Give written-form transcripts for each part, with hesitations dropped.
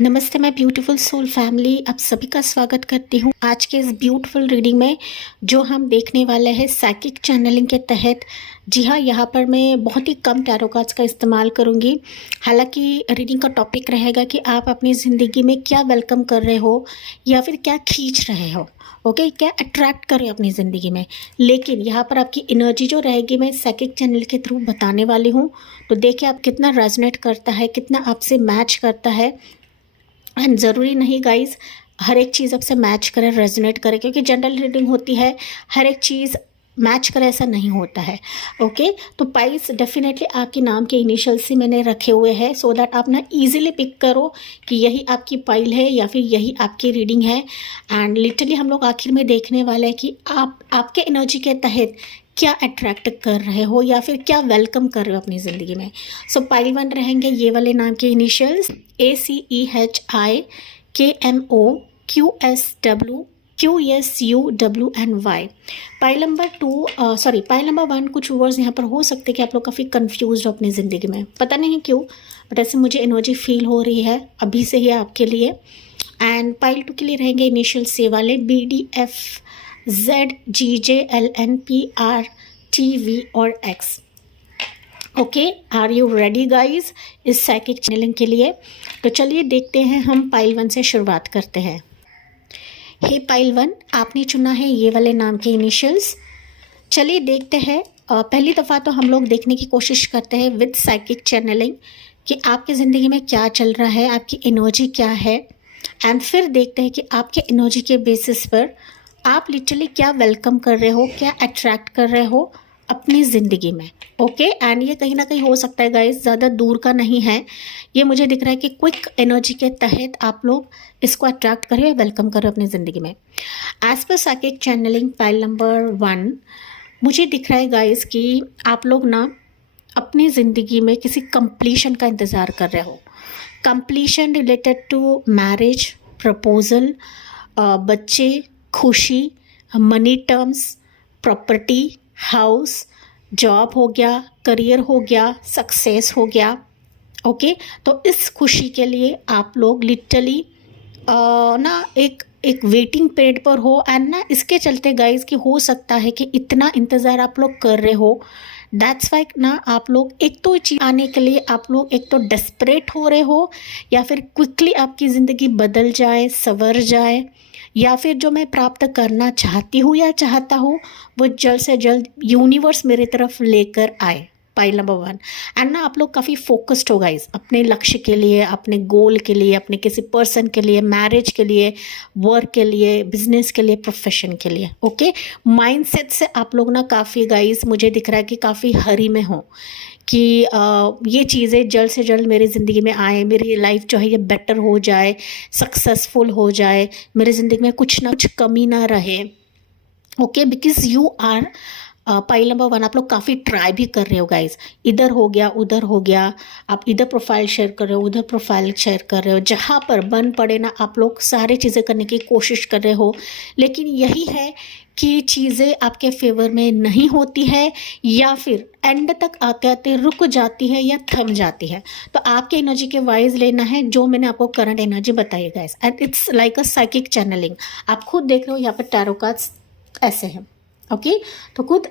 नमस्ते, मैं beautiful soul family आप सभी का स्वागत करती हूँ आज के इस ब्यूटीफुल रीडिंग में। जो हम देखने वाले हैं साइकिक चैनलिंग के तहत। जी हाँ, यहाँ पर मैं बहुत ही कम टैरो कार्ड्स का इस्तेमाल करूँगी। हालांकि रीडिंग का टॉपिक रहेगा कि आप अपनी ज़िंदगी में क्या वेलकम कर रहे हो या फिर क्या खींच रहे हो। ओके, क्या अट्रैक्ट कर रहे हो अपनी ज़िंदगी में। लेकिन यहाँ पर आपकी एनर्जी जो रहेगी मैं साइकिक चैनल के थ्रू बताने वाली हूँ। तो देखिए आप कितना रेजोनेट करता है, कितना आपसे मैच करता है। एंड ज़रूरी नहीं गाइस हर एक चीज़ आपसे मैच करे, रेजोनेट करे, क्योंकि जनरल रीडिंग होती है, हर एक चीज़ मैच करे ऐसा नहीं होता है। ओके, तो पाइल्स डेफिनेटली आपके नाम के इनिशियल्स ही मैंने रखे हुए हैं सो दैट आप ना इजीली पिक करो कि यही आपकी पाइल है या फिर यही आपकी रीडिंग है। एंड लिटरली हम लोग आखिर में देखने वाले हैं कि आप आपके एनर्जी के तहत क्या अट्रैक्ट कर रहे हो या फिर क्या वेलकम कर रहे हो अपनी ज़िंदगी में। सो पाइल 1 रहेंगे ये वाले नाम के इनिशियल्स ACEHIKMOQSWQSUWNY। पाइल नंबर 1 कुछ वर्ड्स यहाँ पर हो सकते हैं कि आप लोग काफ़ी कंफ्यूज हो अपनी ज़िंदगी में, पता नहीं क्यों, बट ऐसे मुझे एनर्जी फील हो रही है अभी से ही आपके लिए। एंड पाइल 2 के लिए रहेंगे इनिशियल्स ये वाले BDFZGJLNPRTV और X। Okay, are you ready guys इस साइकिक चैनलिंग के लिए। तो चलिए देखते हैं, हम पाइल 1 से शुरुआत करते हैं। हे पाइल 1, आपने चुना है ये वाले नाम के इनिशियल्स। चलिए देखते हैं। पहली दफ़ा तो हम लोग देखने की कोशिश करते हैं विद साइकिक चैनलिंग कि आपकी ज़िंदगी में क्या चल रहा है, आपकी एनर्जी क्या है। एंड फिर देखते हैं कि आपके एनर्जी के बेसिस पर आप लिटरली क्या वेलकम कर रहे हो, क्या अट्रैक्ट कर रहे हो अपनी ज़िंदगी में। ओके, एंड ये कहीं ना कहीं हो सकता है गाइस, ज़्यादा दूर का नहीं है। ये मुझे दिख रहा है कि क्विक एनर्जी के तहत आप लोग इसको अट्रैक्ट करें, वेलकम करें अपनी ज़िंदगी में। As per psychic channelling pile number 1 मुझे दिख रहा है गाइस कि आप लोग ना अपनी ज़िंदगी में किसी कंप्लीशन का इंतज़ार कर रहे हो। Completion related to marriage, proposal, बच्चे, खुशी, money terms, property, house, job हो गया, करियर हो गया, सक्सेस हो गया। ओके, तो इस खुशी के लिए आप लोग लिटरली ना एक वेटिंग पीरियड पर हो। एंड ना इसके चलते गाइस कि हो सकता है कि इतना इंतज़ार आप लोग कर रहे हो, दैट्स वाई ना आप लोग एक तो चीज़ आने के लिए आप लोग एक तो डेस्परेट हो रहे हो या फिर क्विकली आपकी ज़िंदगी बदल जाए, संवर जाए, या फिर जो मैं प्राप्त करना चाहती हूँ या चाहता हूँ वो जल्द से जल्द यूनिवर्स मेरे तरफ लेकर आए। Pile number 1। एंड ना आप लोग काफ़ी फोकस्ड हो गाइस अपने लक्ष्य के लिए, अपने गोल के लिए, अपने किसी पर्सन के लिए, मैरिज के लिए, वर्क के लिए, बिजनेस के लिए, प्रोफेशन के लिए। ओके, माइंडसेट से आप लोग ना काफ़ी गाइस मुझे दिख रहा है कि काफ़ी हरी में हो कि ये चीज़ें जल्द से जल्द मेरी ज़िंदगी में आए, मेरी लाइफ जो है ये बेटर हो जाए, सक्सेसफुल हो जाए, मेरी ज़िंदगी में कुछ ना कुछ कमी ना रहे। Okay, because you are pile number 1 आप लोग काफ़ी ट्राई भी कर रहे हो गाइज, इधर हो गया उधर हो गया, आप इधर प्रोफाइल शेयर कर रहे हो, उधर प्रोफाइल शेयर कर रहे हो, जहाँ पर बन पड़े ना आप लोग सारी चीज़ें करने की कोशिश कर रहे हो। लेकिन यही है कि चीज़ें आपके फेवर में नहीं होती है या फिर एंड तक आते आते रुक जाती है या थम जाती है। तो आपके एनर्जी के वाइज लेना है जो मैंने आपको करंट एनर्जी बताई guys, and it's like a psychic channelling. आप खुद देख रहे हो यहाँ पर टैरो कार्ड्स ऐसे हैं। ओके, तो खुद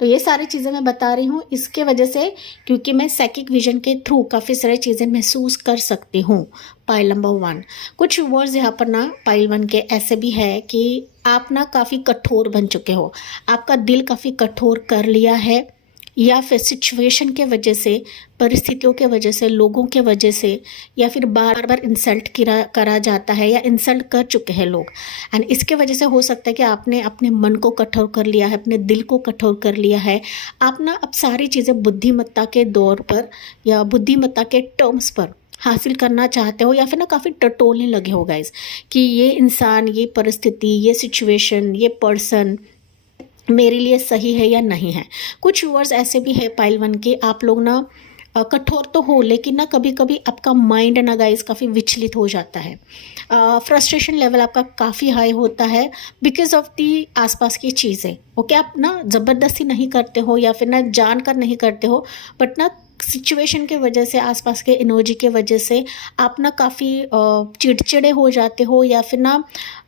तो ये सारी चीज़ें मैं बता रही हूँ इसके वजह से क्योंकि मैं साइकिक विजन के थ्रू काफ़ी सारी चीज़ें महसूस कर सकती हूँ। पाइल नंबर 1 कुछ वर्ड्स यहाँ पर ना पाइल 1 के ऐसे भी है कि आप ना काफ़ी कठोर बन चुके हो, आपका दिल काफ़ी कठोर कर लिया है, या फिर सिचुएशन के वजह से, परिस्थितियों के वजह से, लोगों के वजह से, या फिर बार बार इंसल्ट करा जाता है या इंसल्ट कर चुके हैं लोग। एंड इसके वजह से हो सकता है कि आपने अपने मन को कठोर कर लिया है, अपने दिल को कठोर कर लिया है। आप ना अब सारी चीज़ें बुद्धिमत्ता के दौर पर या बुद्धिमत्ता के टर्म्स पर हासिल करना चाहते हो, या फिर ना काफ़ी टटोलने लगे हो गाइस कि ये इंसान, ये परिस्थिति, ये सिचुएशन, ये पर्सन मेरे लिए सही है या नहीं है। कुछ व्यूअर्स ऐसे भी है पाइल 1 के, आप लोग ना कठोर तो हो लेकिन ना कभी कभी आपका माइंड ना गाइस काफ़ी विचलित हो जाता है, फ्रस्ट्रेशन लेवल आपका काफ़ी हाई होता है बिकॉज ऑफ दी आसपास की चीज़ें। ओके, आप ना ज़बरदस्ती नहीं करते हो या फिर ना जानकर नहीं करते हो, बट ना सिचुएशन के वजह से, आसपास के एनर्जी के वजह से आप ना काफ़ी चिड़चिड़े हो जाते हो, या फिर ना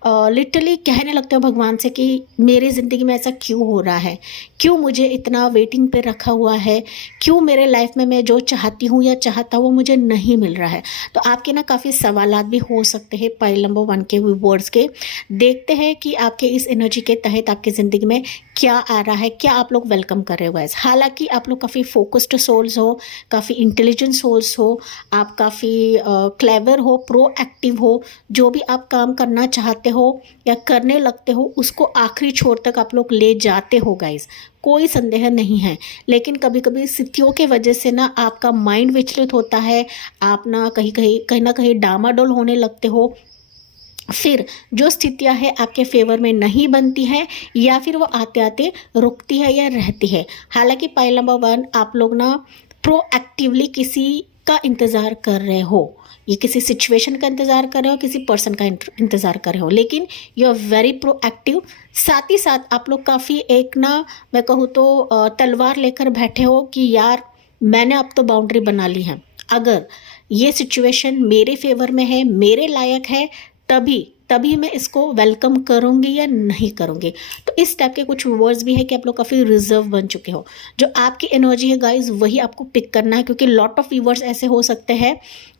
लिटरली कहने लगते हो भगवान से कि मेरी ज़िंदगी में ऐसा क्यों हो रहा है, क्यों मुझे इतना वेटिंग पे रखा हुआ है, क्यों मेरे लाइफ में मैं जो चाहती हूँ या चाहता हूँ वो मुझे नहीं मिल रहा है। तो आपके ना काफ़ी सवालात भी हो सकते हैं पाइल नंबर 1 के व्यूअर्स के। देखते हैं कि आपके इस एनर्जी के तहत आपकी ज़िंदगी में क्या आ रहा है, क्या आप लोग वेलकम कर रहे हो गाइस। हालांकि आप लोग काफ़ी फोकस्ड सोल्स हो, काफ़ी इंटेलिजेंट सोल्स हो, आप काफ़ी क्लेवर हो, प्रोएक्टिव हो। जो भी आप काम करना चाहते हो या करने लगते हो उसको आखिरी छोर तक आप लोग ले जाते हो गाइस, कोई संदेह नहीं है। लेकिन कभी कभी स्थितियों के वजह से ना आपका माइंड विचलित होता है, आप ना कहीं ना कहीं डामाडोल होने लगते हो, फिर जो स्थितियां है आपके फेवर में नहीं बनती है, या फिर वो आते आते रुकती है या रहती है। हालांकि पाइल नंबर 1 आप लोग ना प्रोएक्टिवली किसी का इंतज़ार कर रहे हो, ये किसी सिचुएशन का इंतज़ार कर रहे हो, किसी पर्सन का इंतज़ार कर रहे हो, लेकिन यू आर वेरी प्रोएक्टिव। साथ ही साथ आप लोग काफ़ी एक ना, मैं कहूँ तो तलवार लेकर बैठे हो कि यार मैंने अब तो बाउंड्री बना ली है, अगर ये सिचुएशन मेरे फेवर में है, मेरे लायक है, तभी तभी मैं इसको वेलकम करूंगी या नहीं करूंगी। तो इस टाइप के कुछ वर्ड्स भी है कि आप लोग काफ़ी रिजर्व बन चुके हो। जो आपकी एनर्जी है गाइज वही आपको पिक करना है, क्योंकि लॉट ऑफ व्यूअर्स ऐसे हो सकते हैं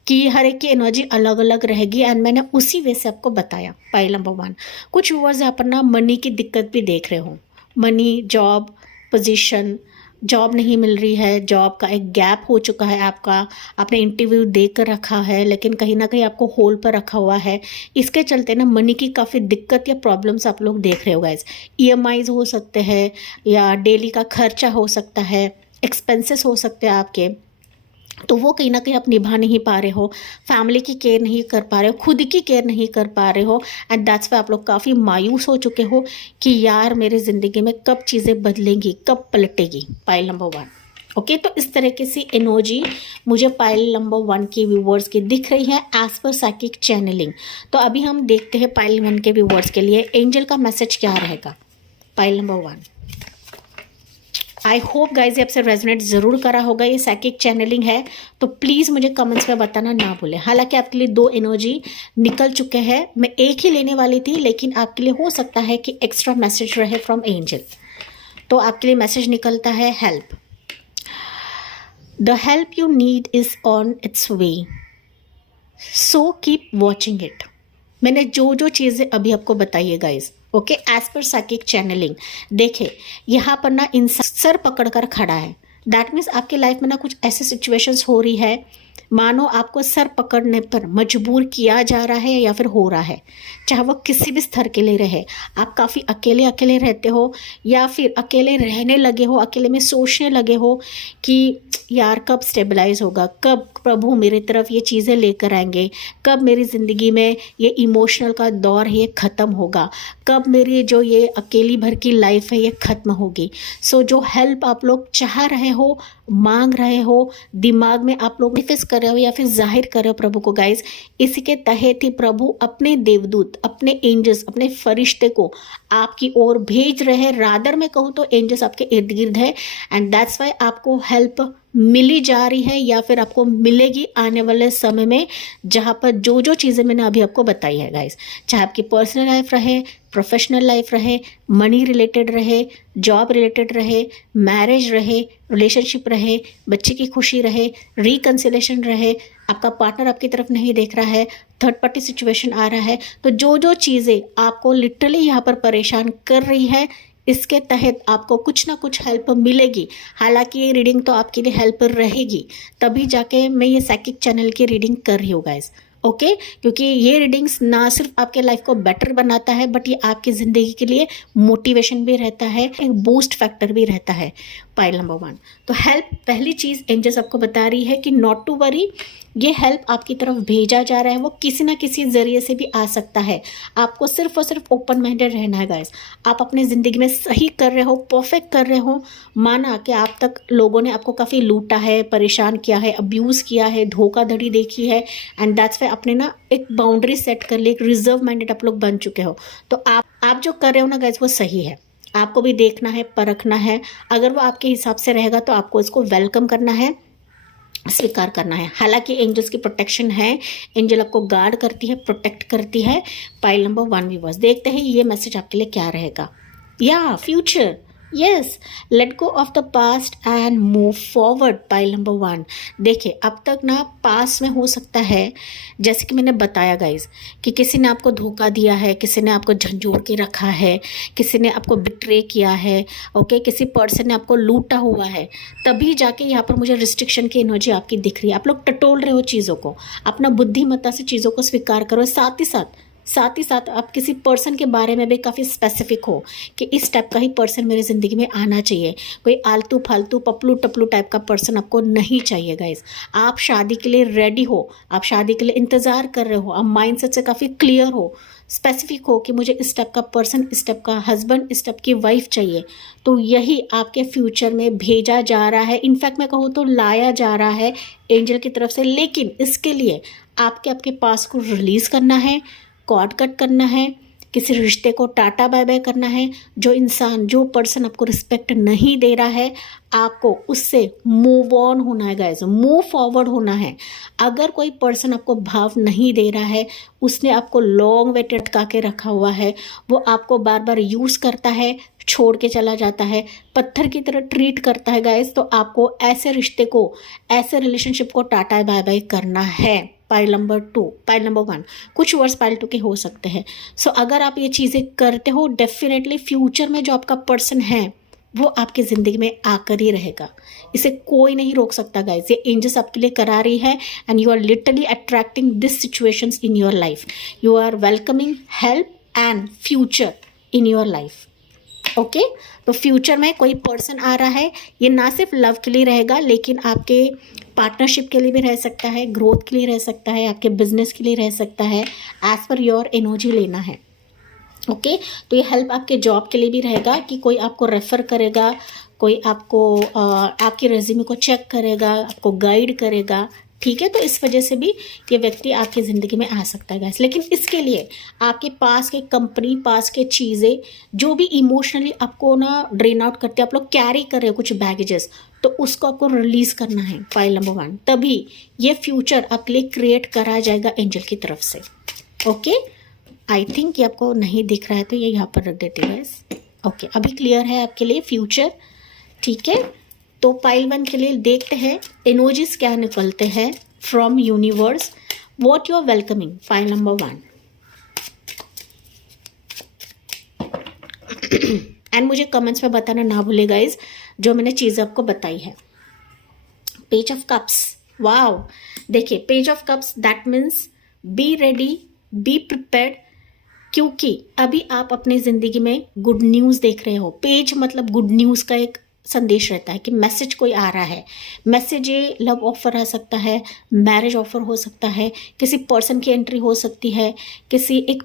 कि हर एक की एनर्जी अलग अलग रहेगी, एंड मैंने उसी वे से आपको बताया। पाइल नंबर 1 कुछ व्यूअर्स यहाँ पर ना मनी की दिक्कत भी देख रहे हो, मनी, जॉब, पोजीशन, जॉब नहीं मिल रही है, जॉब का एक गैप हो चुका है आपका, आपने इंटरव्यू दे कर रखा है लेकिन कहीं ना कहीं आपको होल्ड पर रखा हुआ है। इसके चलते ना मनी की काफ़ी दिक्कत या प्रॉब्लम्स आप लोग देख रहे हो गाइस। ईएमआईज हो सकते हैं, या डेली का खर्चा हो सकता है, एक्सपेंसेस हो सकते हैं आपके, तो वो कहीं ना कहीं आप निभा नहीं पा रहे हो, फैमिली की केयर नहीं कर पा रहे हो, खुद की केयर नहीं कर पा रहे हो, एंड दैट्स वाई आप लोग काफ़ी मायूस हो चुके हो कि यार मेरी ज़िंदगी में कब चीज़ें बदलेंगी, कब पलटेगी। Pile number 1 okay. तो इस तरीके से एनर्जी मुझे पाइल नंबर 1 के व्यूवर्स की दिख रही है एज पर साइकिक चैनलिंग। तो अभी हम देखते हैं पाइल 1 के व्यूवर्स के लिए एंजल का मैसेज क्या रहेगा। Pile number 1, I hope guys आपसे रेजोनेट ज़रूर करा होगा। ये साइकिक चैनलिंग है तो प्लीज़ मुझे कमेंट्स में बताना ना भूलें। हालांकि आपके लिए 2 एनर्जी निकल चुके हैं, मैं एक ही लेने वाली थी, लेकिन आपके लिए हो सकता है कि एक्स्ट्रा मैसेज रहे फ्रॉम एंजल। तो आपके लिए मैसेज निकलता है help, the help you need is on its way, so keep watching it. मैंने जो जो चीज़ें अभी आपको बताई है guys, okay, as per psychic channelling. देखे यहाँ पर ना इंसान सर पकड़ कर खड़ा है, दैट मीन्स आपकी लाइफ में ना कुछ ऐसे सिचुएशंस हो रही है, मानो आपको सर पकड़ने पर मजबूर किया जा रहा है या फिर हो रहा है, चाहे वो किसी भी स्तर के लिए रहे। आप काफ़ी अकेले अकेले रहते हो, या फिर अकेले रहने लगे हो, अकेले में सोचने लगे हो कि यार कब स्टेबलाइज होगा, कब प्रभु मेरी तरफ ये चीज़ें लेकर आएंगे, कब मेरी ज़िंदगी में ये इमोशनल का दौर है ये ख़त्म होगा, कब मेरी जो ये अकेली भर की लाइफ है ये ख़त्म होगी। सो जो हेल्प आप लोग चाह रहे हो, मांग रहे हो, दिमाग में आप लोग निफिस कर रहे हो या फिर जाहिर कर रहे हो प्रभु को गाइज, इसी के तहत ही प्रभु अपने देवदूत, अपने एंजल्स, अपने फरिश्ते को आपकी ओर भेज रहे हैं। रादर में कहूँ तो एंजल्स आपके इर्द गिर्द है, एंड दैट्स वाई आपको हेल्प मिली जा रही है या फिर आपको मिलेगी आने वाले समय में, जहाँ पर जो जो चीज़ें मैंने अभी आपको बताई है गाइस, चाहे आपकी पर्सनल लाइफ रहे, प्रोफेशनल लाइफ रहे, मनी रिलेटेड रहे, जॉब रिलेटेड रहे, मैरिज रहे, रिलेशनशिप रहे, बच्चे की खुशी रहे, रिकन्सिलेशन रहे, आपका पार्टनर आपकी तरफ नहीं देख रहा है, थर्ड पार्टी सिचुएशन आ रहा है, तो जो जो चीज़ें आपको लिटरली यहाँ पर परेशान कर रही है, इसके तहत आपको कुछ ना कुछ हेल्प मिलेगी। हालांकि ये रीडिंग तो आपके लिए हेल्प रहेगी, तभी जाके मैं ये साइकिक चैनल की रीडिंग कर रही हूँ गाइस, ओके। क्योंकि ये रीडिंग्स ना सिर्फ आपके लाइफ को बेटर बनाता है, बट ये आपकी ज़िंदगी के लिए मोटिवेशन भी रहता है, एक बूस्ट फैक्टर भी रहता है। पाइल नंबर 1, तो हेल्प, पहली चीज़ एंजल्स आपको बता रही है कि नॉट टू वरी, ये हेल्प आपकी तरफ भेजा जा रहा है, वो किसी ना किसी ज़रिए से भी आ सकता है। आपको सिर्फ और सिर्फ ओपन माइंडेड रहना है गाइस। आप अपनी ज़िंदगी में सही कर रहे हो, परफेक्ट कर रहे हो, माना कि आप तक लोगों ने आपको काफ़ी लूटा है, परेशान किया है, अब्यूज़ किया है, धोखाधड़ी देखी है, एंड दैट्स वाई अपने ना एक बाउंड्री सेट कर ली, एक रिजर्व माइंडेड आप लोग बन चुके हो। तो आप जो कर रहे हो ना गाइस वो सही है, आपको भी देखना है, परखना है, अगर वो आपके हिसाब से रहेगा तो आपको इसको वेलकम करना है, स्वीकार करना है। हालांकि एंजल्स की प्रोटेक्शन है, एंजल आपको गार्ड करती है, प्रोटेक्ट करती है। पाइल नंबर 1 व्यूअर्स, देखते हैं ये मैसेज आपके लिए क्या रहेगा। या future, yes, let go of the past and move forward. Pile number 1, देखिए अब तक ना पास्ट में हो सकता है, जैसे कि मैंने बताया गाइज, कि किसी ने आपको धोखा दिया है, किसी ने आपको झंझोड़ के रखा है, किसी ने आपको बिट्रे किया है, ओके, किसी पर्सन ने आपको लूटा हुआ है, तभी जाके यहाँ पर मुझे रिस्ट्रिक्शन की एनर्जी आपकी दिख रही है। आप लोग टटोल रहे हो चीज़ों को, अपना बुद्धिमत्ता से चीज़ों को स्वीकार करो। साथ ही साथ आप किसी पर्सन के बारे में भी काफ़ी स्पेसिफिक हो कि इस टाइप का ही पर्सन मेरी ज़िंदगी में आना चाहिए। कोई आलतू फालतू पपलू टपलू टाइप का पर्सन आपको नहीं चाहिए गाइज। आप शादी के लिए रेडी हो, आप शादी के लिए इंतज़ार कर रहे हो, आप माइंडसेट से काफ़ी क्लियर हो, स्पेसिफिक हो कि मुझे इस टाइप का पर्सन, इस टाइप का हस्बैंड, इस टाइप की वाइफ चाहिए। तो यही आपके फ्यूचर में भेजा जा रहा है, इनफैक्ट मैं कहूँ तो लाया जा रहा है एंजल की तरफ से। लेकिन इसके लिए आपके पास को रिलीज़ करना है, कॉर्ड कट करना है, किसी रिश्ते को टाटा बाय बाय करना है। जो इंसान, जो पर्सन आपको रिस्पेक्ट नहीं दे रहा है, आपको उससे मूव ऑन होना है गाइस, मूव फॉरवर्ड होना है। अगर कोई पर्सन आपको भाव नहीं दे रहा है, उसने आपको लॉन्ग वे अटका के रखा हुआ है, वो आपको बार बार यूज़ करता है, छोड़ के चला जाता है, पत्थर की तरह ट्रीट करता है गाइस, तो आपको ऐसे रिश्ते को, ऐसे रिलेशनशिप को टाटा बाय बाय करना है। पाइल नंबर 2, पाइल नंबर 1, कुछ वर्ड्स पाइल 2 के हो सकते हैं। सो अगर आप ये चीज़ें करते हो, डेफिनेटली फ्यूचर में जो आपका पर्सन है वो आपकी ज़िंदगी में आकर ही रहेगा। इसे कोई नहीं रोक सकता गाइज। ये एंजल्स आपके लिए करा रही है and you are literally attracting this situations in your life. You are welcoming help and future in your life. Okay, तो फ्यूचर में कोई पर्सन आ रहा है, ये ना सिर्फ लव के लिए रहेगा, लेकिन आपके पार्टनरशिप के लिए भी रह सकता है, ग्रोथ के लिए रह सकता है, आपके बिजनेस के लिए रह सकता है। एज पर योर एनर्जी लेना है। ओके, तो ये हेल्प आपके जॉब के लिए भी रहेगा कि कोई आपको रेफ़र करेगा, कोई आपको आपके रेज्यूमे को चेक करेगा, आपको गाइड करेगा। ठीक है, तो इस वजह से भी ये व्यक्ति आपकी ज़िंदगी में आ सकता है गाइस। लेकिन इसके लिए आपके पास के कंपनी, पास के चीज़ें जो भी इमोशनली आपको ना ड्रेन आउट करते हैं, आप लोग कैरी कर रहे हो कुछ बैगेजेस, तो उसको आपको रिलीज़ करना है। फाइल नंबर 1, तभी ये फ्यूचर आपके लिए क्रिएट करा जाएगा एंजल की तरफ से। ओके, आई थिंक ये आपको नहीं दिख रहा है तो ये यहाँ पर रख देती है। ओके, अभी क्लियर है आपके लिए फ्यूचर। ठीक है, तो पाइल 1 के लिए देखते हैं एनर्जीज क्या निकलते हैं from universe, what you are welcoming. Pile number 1 and मुझे कमेंट्स में बताना ना भूले गाइज जो मैंने चीज़ आपको बताई है। पेज ऑफ कप्स, वाओ, देखिए page of cups, that means be ready, be prepared, क्योंकि अभी आप अपनी ज़िंदगी में गुड न्यूज़ देख रहे हो। पेज मतलब गुड न्यूज़ का एक संदेश रहता है कि मैसेज कोई आ रहा है। मैसेज ये लव ऑफर आ सकता है, मैरिज ऑफर हो सकता है, किसी पर्सन की एंट्री हो सकती है, किसी एक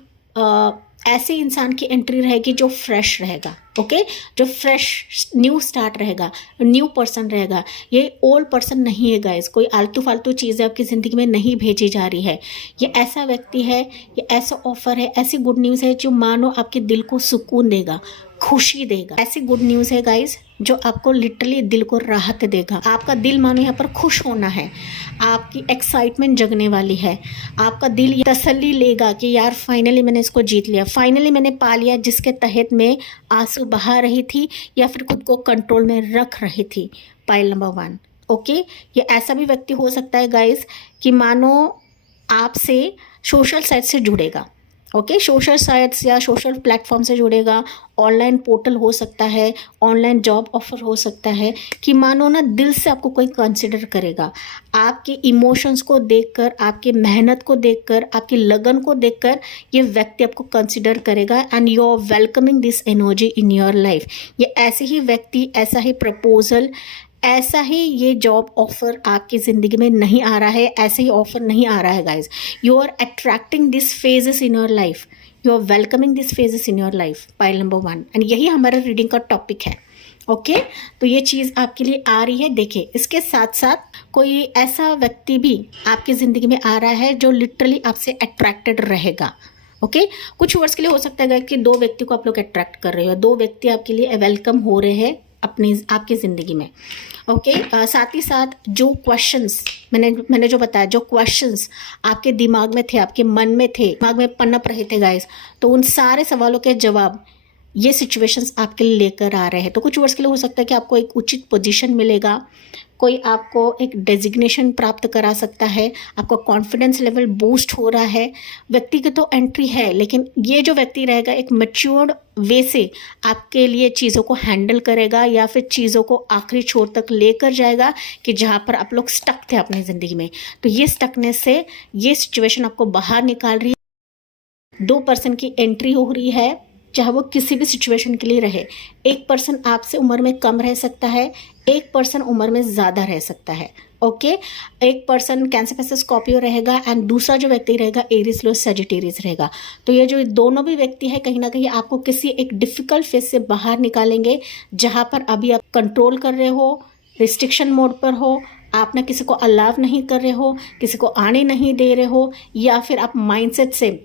ऐसे इंसान की एंट्री रहेगी जो फ्रेश रहेगा। ओके, जो फ्रेश न्यू स्टार्ट रहेगा, न्यू पर्सन रहेगा। ये ओल्ड पर्सन नहीं है गाइस, कोई आलतू फालतू चीज़ें आपकी ज़िंदगी में नहीं भेजी जा रही है। ये ऐसा व्यक्ति है, ये ऐसा ऑफर है, ऐसी गुड न्यूज़ है जो मानो आपके दिल को सुकून देगा, खुशी देगा। ऐसी गुड न्यूज़ है गाइस जो आपको लिटरली दिल को राहत देगा। आपका दिल मानो यहाँ पर खुश होना है, आपकी एक्साइटमेंट जगने वाली है, आपका दिल ये तसल्ली लेगा कि यार फाइनली मैंने इसको जीत लिया, फाइनली मैंने पा लिया जिसके तहत में आंसू बहा रही थी या फिर खुद को कंट्रोल में रख रही थी। पाइल नंबर 1, ओके, ये ऐसा भी व्यक्ति हो सकता है गाइस कि मानो आपसे सोशल साइट से जुड़ेगा। ओके, सोशल साइट्स या सोशल प्लेटफॉर्म से जुड़ेगा, ऑनलाइन पोर्टल हो सकता है, ऑनलाइन जॉब ऑफर हो सकता है, कि मानो ना दिल से आपको कोई कंसिडर करेगा। आपके इमोशंस को देखकर, आपकी मेहनत को देखकर, आपकी लगन को देखकर ये व्यक्ति आपको कंसिडर करेगा and you are welcoming this energy in your life. ये ऐसे ही व्यक्ति, ऐसा ही प्रपोजल, ऐसा ही ये जॉब ऑफर आपकी ज़िंदगी में नहीं आ रहा है, ऐसे ही ऑफर नहीं आ रहा है guys. You are attracting this phases in your life, you are welcoming this phases in your life. Pile number 1 and यही हमारा रीडिंग का टॉपिक है। ओके, तो ये चीज़ आपके लिए आ रही है। देखिए, इसके साथ साथ कोई ऐसा व्यक्ति भी आपकी ज़िंदगी में आ रहा है जो लिटरली आपसे अट्रैक्टेड रहेगा। ओके, कुछ वर्ड्स के लिए हो सकता है कि 2 व्यक्ति को आप लोग अट्रैक्ट कर रहे हो, 2 व्यक्ति आपके लिए वेलकम हो रहे हैं अपनी आपकी ज़िंदगी में। ओके साथ ही साथ जो क्वेश्चंस मैंने जो बताया, जो क्वेश्चंस आपके दिमाग में थे, आपके मन में थे, दिमाग में पनप रहे थे गाइस, तो उन सारे सवालों के जवाब ये सिचुएशंस आपके लिए लेकर आ रहे हैं। तो कुछ वर्ष के लिए हो सकता है कि आपको एक उचित पोजीशन मिलेगा, कोई आपको एक डेजिग्नेशन प्राप्त करा सकता है, आपका कॉन्फिडेंस लेवल बूस्ट हो रहा है। व्यक्ति की तो एंट्री है, लेकिन ये जो व्यक्ति रहेगा एक मैच्योर्ड वे से आपके लिए चीज़ों को हैंडल करेगा या फिर चीज़ों को आखिरी छोर तक लेकर जाएगा कि जहाँ पर आप लोग स्टक थे अपनी ज़िंदगी में। तो ये स्टकनेस से ये सिचुएशन आपको बाहर निकाल रही है। 2 पर्सन की एंट्री हो रही है, चाहे वो किसी भी सिचुएशन के लिए रहे। एक पर्सन आपसे उम्र में कम रह सकता है, एक पर्सन उम्र में ज़्यादा रह सकता है। ओके एक पर्सन कैंसर पैसेज स्कॉर्पियो रहेगा एंड दूसरा जो व्यक्ति रहेगा एरीज लो सजिटेरियस रहेगा। तो ये जो दोनों भी व्यक्ति है कहीं ना कहीं आपको किसी एक डिफिकल्ट फेज से बाहर निकालेंगे, जहाँ पर अभी आप कंट्रोल कर रहे हो, रिस्ट्रिक्शन मोड पर हो, आप ना किसी को अलाव नहीं कर रहे हो, किसी को आने नहीं दे रहे हो, या फिर आप माइंडसेट से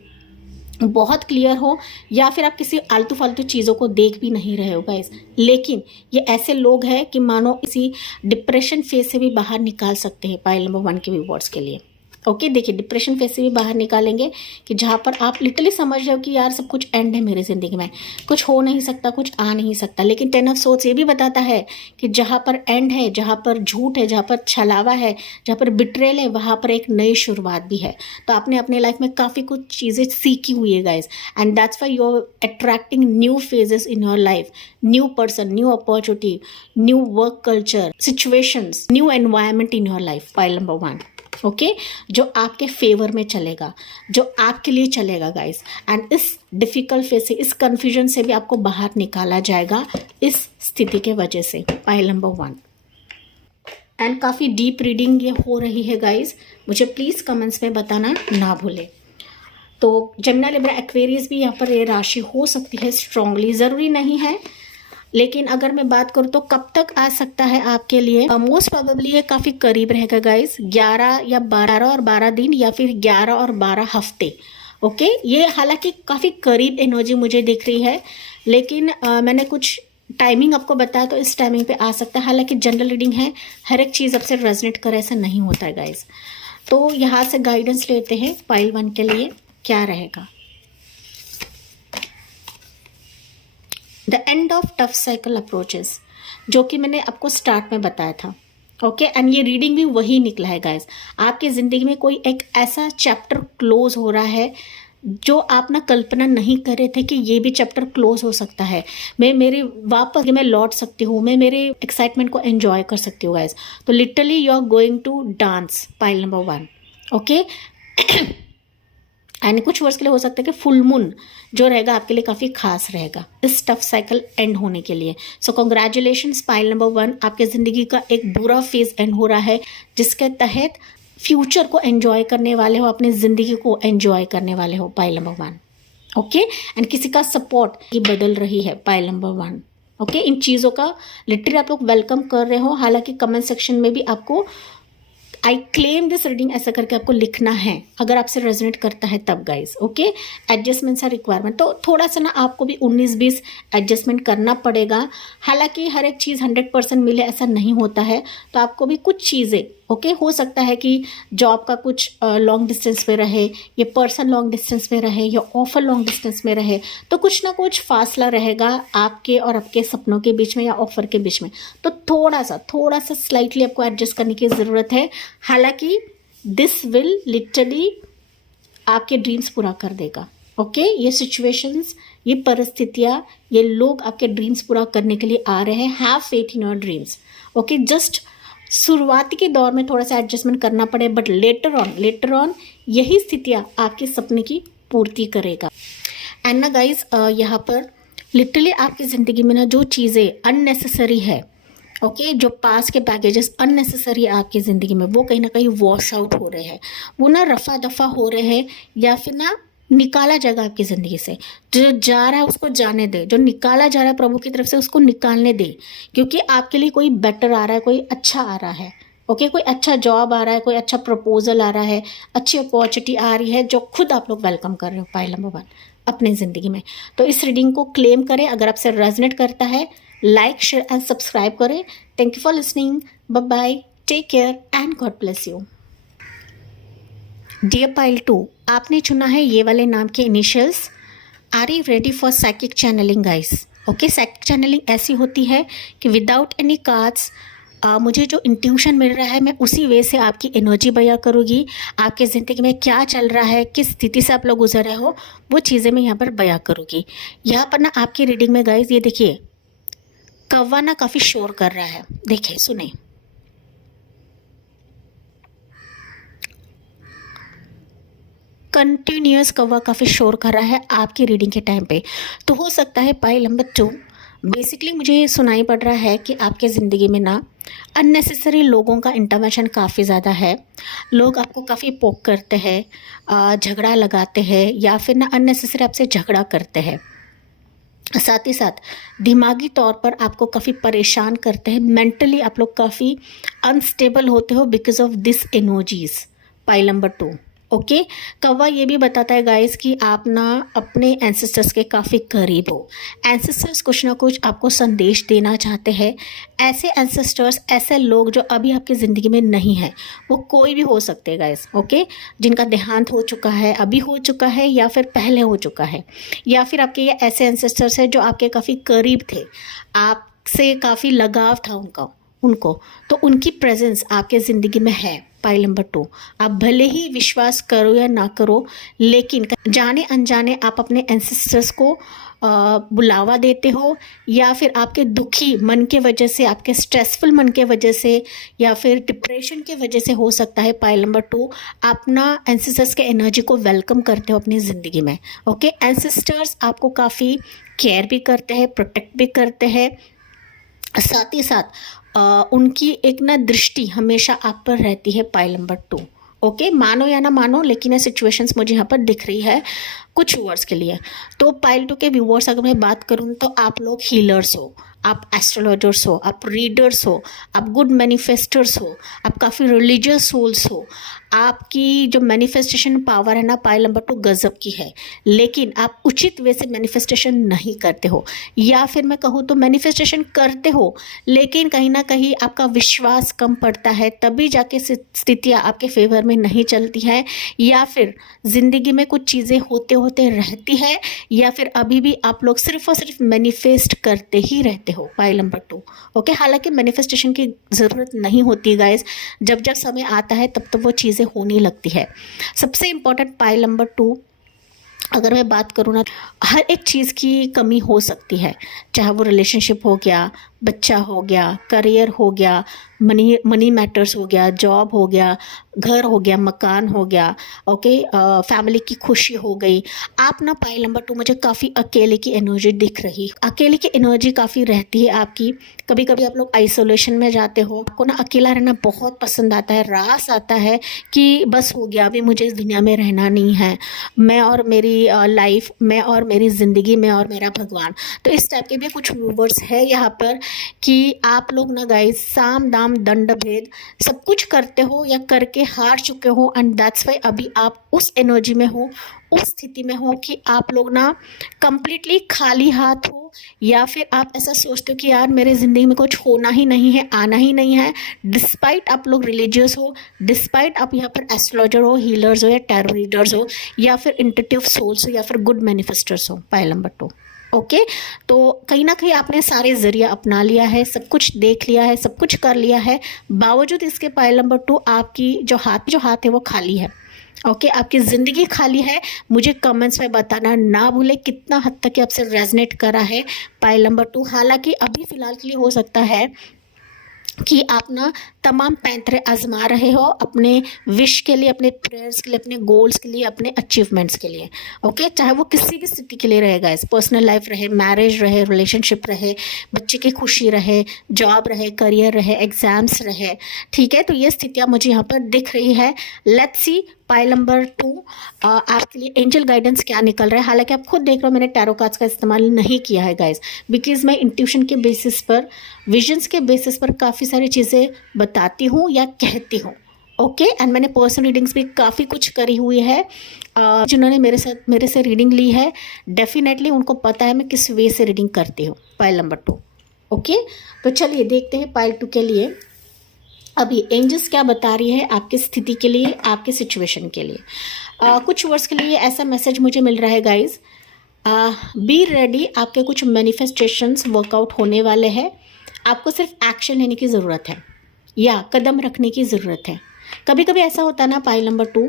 बहुत क्लियर हो, या फिर आप किसी आलतू फालतू चीज़ों को देख भी नहीं रहे हो गाइस। लेकिन ये ऐसे लोग हैं कि मानो इसी डिप्रेशन फेज से भी बाहर निकाल सकते हैं पाइल नंबर 1 के रिवॉर्ड्स के लिए। ओके देखिए डिप्रेशन फेज से भी बाहर निकालेंगे कि जहाँ पर आप लिटरली समझ रहे हो कि यार सब कुछ एंड है मेरी ज़िंदगी में, कुछ हो नहीं सकता, कुछ आ नहीं सकता। लेकिन 10 ऑफ सोर्ड्स ये भी बताता है कि जहाँ पर एंड है, जहाँ पर झूठ है, जहाँ पर छलावा है, जहाँ पर बिट्रेल है, वहाँ पर एक नई शुरुआत भी है। तो आपने अपने लाइफ में काफ़ी कुछ चीज़ें सीखी हुई है guys, and that's why you are attracting new phases in your life, new person, new opportunity, new work culture, situations, new environment in your life. Pile number 1 okay जो आपके फेवर में चलेगा, जो आपके लिए चलेगा गाइस। एंड इस difficult phase से, इस कंफ्यूजन से भी आपको बाहर निकाला जाएगा इस स्थिति के वजह से। पाइल नंबर 1 एंड काफ़ी डीप रीडिंग ये हो रही है गाइस, मुझे प्लीज़ कमेंट्स में बताना ना भूलें। तो जमुना लिब्रा एक्वेरियस भी यहाँ पर ये राशि हो सकती है स्ट्रांगली, ज़रूरी नहीं है, लेकिन अगर मैं बात करूँ तो कब तक आ सकता है आपके लिए, मोस्ट प्रोबेबली ये काफ़ी करीब रहेगा गाइस, 11 या 12 और 12 दिन या फिर 11 और 12 हफ्ते। ओके ये हालांकि काफ़ी करीब एनर्जी मुझे दिख रही है, लेकिन मैंने कुछ टाइमिंग आपको बताया तो इस टाइमिंग पे आ सकता है। हालांकि जनरल रीडिंग है, हर एक चीज़ आपसे रेजोनेट करे ऐसा नहीं होता है गाइस। तो यहाँ से गाइडेंस लेते हैं पाइल 1 के लिए क्या रहेगा। The end of tough cycle approaches, जो कि मैंने आपको स्टार्ट में बताया था। ओके एंड ये रीडिंग भी वही निकला है गाइस। आपकी ज़िंदगी में कोई एक ऐसा चैप्टर क्लोज हो रहा है जो आप ना कल्पना नहीं कर रहे थे कि ये भी चैप्टर क्लोज हो सकता है। मैं लौट सकती हूँ, मैं मेरे एक्साइटमेंट को एंजॉय कर सकती हूँ गाइस। तो literally you are going to dance. Pile number 1 okay and कुछ वर्ष के लिए हो सकता है कि फुल मून जो रहेगा आपके लिए काफ़ी खास रहेगा इस टफ साइकिल एंड होने के लिए। सो कॉन्ग्रेचुलेशंस पाइल नंबर 1, आपके ज़िंदगी का एक बुरा फेज एंड हो रहा है, जिसके तहत फ्यूचर को एंजॉय करने वाले हो, अपनी ज़िंदगी को एंजॉय करने वाले हो। पाइल नंबर 1 ओके एंड किसी का सपोर्ट की बदल रही है। पाइल नंबर 1 ओके इन चीज़ों का लिटरली आप लोग वेलकम कर रहे हो। हालांकि कमेंट सेक्शन में भी आपको आई क्लेम दिस रीडिंग ऐसा करके आपको लिखना है अगर आपसे रेजोनेट करता है तब guys. Okay adjustments are requirement, तो थोड़ा सा ना आपको भी 19-20 एडजस्टमेंट करना पड़ेगा। हालांकि हर एक चीज़ 100% मिले ऐसा नहीं होता है, तो आपको भी कुछ चीज़ें ओके हो सकता है कि जॉब का कुछ लॉन्ग डिस्टेंस में रहे, ये पर्सन लॉन्ग डिस्टेंस में रहे, या ऑफर लॉन्ग डिस्टेंस में रहे, तो कुछ ना कुछ फासला रहेगा आपके और आपके सपनों के बीच में या ऑफर के बीच में। तो थोड़ा सा स्लाइटली आपको एडजस्ट करने की ज़रूरत है। हालांकि दिस विल लिटरली आपके ड्रीम्स पूरा कर देगा। ओके ये सिचुएशंस, ये परिस्थितियाँ, ये लोग आपके ड्रीम्स पूरा करने के लिए आ रहे हैं। Have faith in your dreams. Okay just शुरुआती के दौर में थोड़ा सा एडजस्टमेंट करना पड़े, बट लेटर ऑन यही स्थितियाँ आपके सपने की पूर्ति करेगा। एंड ना गाइज यहाँ पर लिटरली आपकी ज़िंदगी में ना जो चीज़ें अननेसेसरी है, ओके जो पास के बैगेजेस अननेसेसरी है आपकी ज़िंदगी में, वो कहीं ना कहीं वॉश आउट हो रहे हैं, वो ना रफा दफा हो रहे हैं, या फिर ना निकाला जाएगा आपकी ज़िंदगी से। जो जा रहा है उसको जाने दे, जो निकाला जा रहा है प्रभु की तरफ से उसको निकालने दे, क्योंकि आपके लिए कोई बेटर आ रहा है, कोई अच्छा आ रहा है। ओके कोई अच्छा जॉब आ रहा है, कोई अच्छा प्रपोजल आ रहा है, अच्छी अपॉर्चुनिटी आ रही है, जो खुद आप लोग वेलकम कर रहे हो। पाइल नंबर 1 अपनी ज़िंदगी में। तो इस रीडिंग को क्लेम करें, अगर आपसे रेजोनेट करता है लाइक शेयर एंड सब्सक्राइब करें। Thank you for listening. Bye bye, take care and God bless you. Dear pile 2, आपने चुना है ये वाले नाम के initials. Are you ready for psychic channelling guys? Okay, psychic channelling ऐसी होती है कि विदाउट एनी कार्ड्स मुझे जो इंट्यूशन मिल रहा है मैं उसी वे से आपकी एनर्जी बयां करूँगी। आपके ज़िंदगी में क्या चल रहा है, किस स्थिति से आप लोग गुजर रहे हो, वो चीज़ें मैं यहाँ पर बयां करूँगी। यहाँ पर ना आपकी रीडिंग में गाइस ये देखिए, कौवा ना काफ़ी शोर कर रहा है। देखिए, सुने, कंटिन्यूअस कौवा काफ़ी शोर कर रहा है आपकी रीडिंग के टाइम पे। तो हो सकता है पाइल नंबर 2, बेसिकली मुझे ये सुनाई पड़ रहा है कि आपके ज़िंदगी में ना अननेसेसरी लोगों का इंटरवेंशन काफ़ी ज़्यादा है। लोग आपको काफ़ी पोक करते हैं, झगड़ा लगाते हैं, या फिर ना अननेसेसरी आपसे झगड़ा करते हैं। साथ ही साथ दिमागी तौर पर आपको काफ़ी परेशान करते हैं। मेंटली आप लोग काफ़ी अनस्टेबल होते हो because of this energies. Pile number 2, okay. कौवा ये भी बताता है गाइस कि आप ना अपने एंसेस्टर्स के काफ़ी करीब हो। एंसेस्टर्स कुछ ना कुछ आपको संदेश देना चाहते हैं। ऐसे एंसेस्टर्स, ऐसे लोग जो अभी आपकी ज़िंदगी में नहीं है, वो कोई भी हो सकते हैं गाइस, ओके। जिनका देहांत हो चुका है, अभी हो चुका है, या फिर पहले हो चुका है, या फिर आपके ये ऐसे एंसेस्टर्स हैं जो आपके काफ़ी करीब थे, आपसे काफ़ी लगाव था उनको, तो उनकी प्रेजेंस आपके ज़िंदगी में है। पाइल नंबर 2, आप भले ही विश्वास करो या ना करो, लेकिन जाने अनजाने आप अपने एंसेस्टर्स को बुलावा देते हो, या फिर आपके दुखी मन के वजह से, आपके स्ट्रेसफुल मन के वजह से, या फिर डिप्रेशन के वजह से हो सकता है। पाइल नंबर 2, आप ना एंसेस्टर्स के एनर्जी को वेलकम करते हो अपनी ज़िंदगी में, ओके। एंसेस्टर्स आपको काफ़ी केयर भी करते हैं, प्रोटेक्ट भी करते हैं। साथ ही साथ उनकी एक ना दृष्टि हमेशा आप पर रहती है। Pile number 2, okay. मानो या ना मानो, लेकिन ये सिचुएशंस मुझे यहाँ पर दिख रही है कुछ व्यूअर्स के लिए। तो पाइल 2 के व्यूअर्स अगर मैं बात करूँ तो आप लोग हीलर्स हो, आप एस्ट्रोलॉजर्स हो, आप रीडर्स हो, आप गुड मैनिफेस्टर्स हो, आप काफ़ी रिलीजियस सोल्स हो। आपकी जो मैनिफेस्टेशन पावर है ना पाइल नंबर 2 गजब की है, लेकिन आप उचित वे से मैनिफेस्टेशन नहीं करते हो, या फिर मैं कहूँ तो मैनिफेस्टेशन करते हो लेकिन कहीं ना कहीं आपका विश्वास कम पड़ता है, तभी जाके स्थितियाँ आपके फेवर में नहीं चलती है, या फिर ज़िंदगी में कुछ चीज़ें होते होते रहती है, या फिर अभी भी आप लोग सिर्फ और सिर्फ मैनिफेस्ट करते ही रहते हो। Pile number 2, okay. हालांकि मैनिफेस्टेशन की ज़रूरत नहीं होती गाइस, जब जब समय आता है तब तो वो चीज़ें होने लगती है। सबसे इम्पोर्टेंट पाइल नंबर 2, अगर मैं बात करूँ ना, हर एक चीज़ की कमी हो सकती है, चाहे वो रिलेशनशिप हो गया, बच्चा हो गया, करियर हो गया, मनी मैटर्स हो गया, जॉब हो गया, घर हो गया, मकान हो गया, ओके, फैमिली की खुशी हो गई। आप ना पाइल नंबर 2 मुझे काफ़ी अकेले की एनर्जी दिख रही, अकेले की एनर्जी काफ़ी रहती है आपकी। कभी कभी आप लोग आइसोलेशन में जाते हो, आपको ना अकेला रहना बहुत पसंद आता है, रास आता है कि बस हो गया, अभी मुझे इस दुनिया में रहना नहीं है, मैं और मेरी लाइफ, मैं और मेरी ज़िंदगी, मैं और मेरा भगवान। तो इस टाइप के भी कुछ वर्ड्स है यहाँ पर कि आप लोग ना गाइस साम दाम दंड भेद सब कुछ करते हो या करके हार चुके हो, एंड दैट्स वाई अभी आप उस एनर्जी में हो, उस स्थिति में हो कि आप लोग ना कंप्लीटली खाली हाथ हो, या फिर आप ऐसा सोचते हो कि यार मेरे ज़िंदगी में कुछ होना ही नहीं है, आना ही नहीं है। डिस्पाइट आप लोग रिलीजियस हो, डिस्पाइट आप यहाँ पर एस्ट्रोलॉजर हो, हीलर्स हो, या टैरो रीडर्स हो, या फिर इंट्यूटिव सोल्स हो, या फिर गुड मैनिफेस्टर्स हो। Pile number 2, okay. तो कहीं ना कहीं आपने सारे जरिया अपना लिया है, सब कुछ देख लिया है, सब कुछ कर लिया है, बावजूद इसके पाइल नंबर 2 आपकी जो हाथ है वो खाली है, ओके। आपकी ज़िंदगी खाली है। मुझे कमेंट्स में बताना ना भूले कितना हद तक आपसे रेजनेट करा है पाइल नंबर 2। हालांकि अभी फ़िलहाल के लिए हो सकता है कि आप ना तमाम पैंतरे आजमा रहे हो अपने विश के लिए, अपने प्रेयर्स के लिए, अपने गोल्स के लिए, अपने अचीवमेंट्स के लिए, ओके। चाहे वो किसी भी स्थिति के लिए रहेगा, इस पर्सनल लाइफ रहे, मैरिज रहे, रिलेशनशिप रहे, बच्चे की खुशी रहे, जॉब रहे, करियर रहे, एग्जाम्स रहे, ठीक है। तो ये स्थितियाँ मुझे यहाँ पर दिख रही है। लेट्स सी पाइल नंबर 2 आपके लिए एंजल गाइडेंस क्या निकल रहा है। हालांकि आप खुद देख रहे हो मैंने टैरो कार्ड्स का इस्तेमाल नहीं किया है गाइस, बिकॉज मैं इंट्यूशन के बेसिस पर, विजन्स के बेसिस पर काफ़ी सारी चीज़ें बताती हूँ या कहती हूँ, ओके। एंड मैंने पर्सनल रीडिंग्स भी काफ़ी कुछ करी हुई है। जिन्होंने मेरे से रीडिंग ली है, डेफिनेटली उनको पता है मैं किस वे से रीडिंग करती हूँ। पाइल नंबर 2, ओके, तो चलिए देखते हैं पाइल 2 के लिए अभी एंजल्स क्या बता रही है आपकी स्थिति के लिए, आपके सिचुएशन के लिए। कुछ वर्ड्स के लिए ऐसा मैसेज मुझे मिल रहा है गाइज, बी रेडी, आपके कुछ मैनिफेस्टेशंस वर्कआउट होने वाले हैं। आपको सिर्फ एक्शन लेने की ज़रूरत है या कदम रखने की ज़रूरत है। कभी कभी ऐसा होता है ना pile number 2,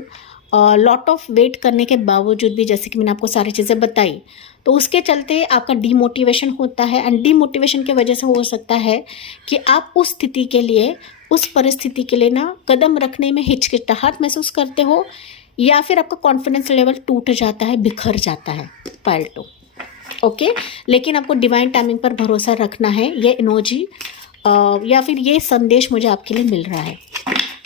lot of wait करने के बावजूद भी, जैसे कि मैंने आपको सारी चीज़ें बताई, तो उसके चलते आपका डीमोटिवेशन होता है। एंड डीमोटिवेशन की वजह से हो सकता है कि आप उस स्थिति के लिए, उस परिस्थिति के लिए ना कदम रखने में हिचकिचाहट महसूस करते हो, या फिर आपका कॉन्फिडेंस लेवल टूट जाता है, बिखर जाता है पाइल 2। ओके, लेकिन आपको डिवाइन टाइमिंग पर भरोसा रखना है। ये एनर्जी या फिर ये संदेश मुझे आपके लिए मिल रहा है।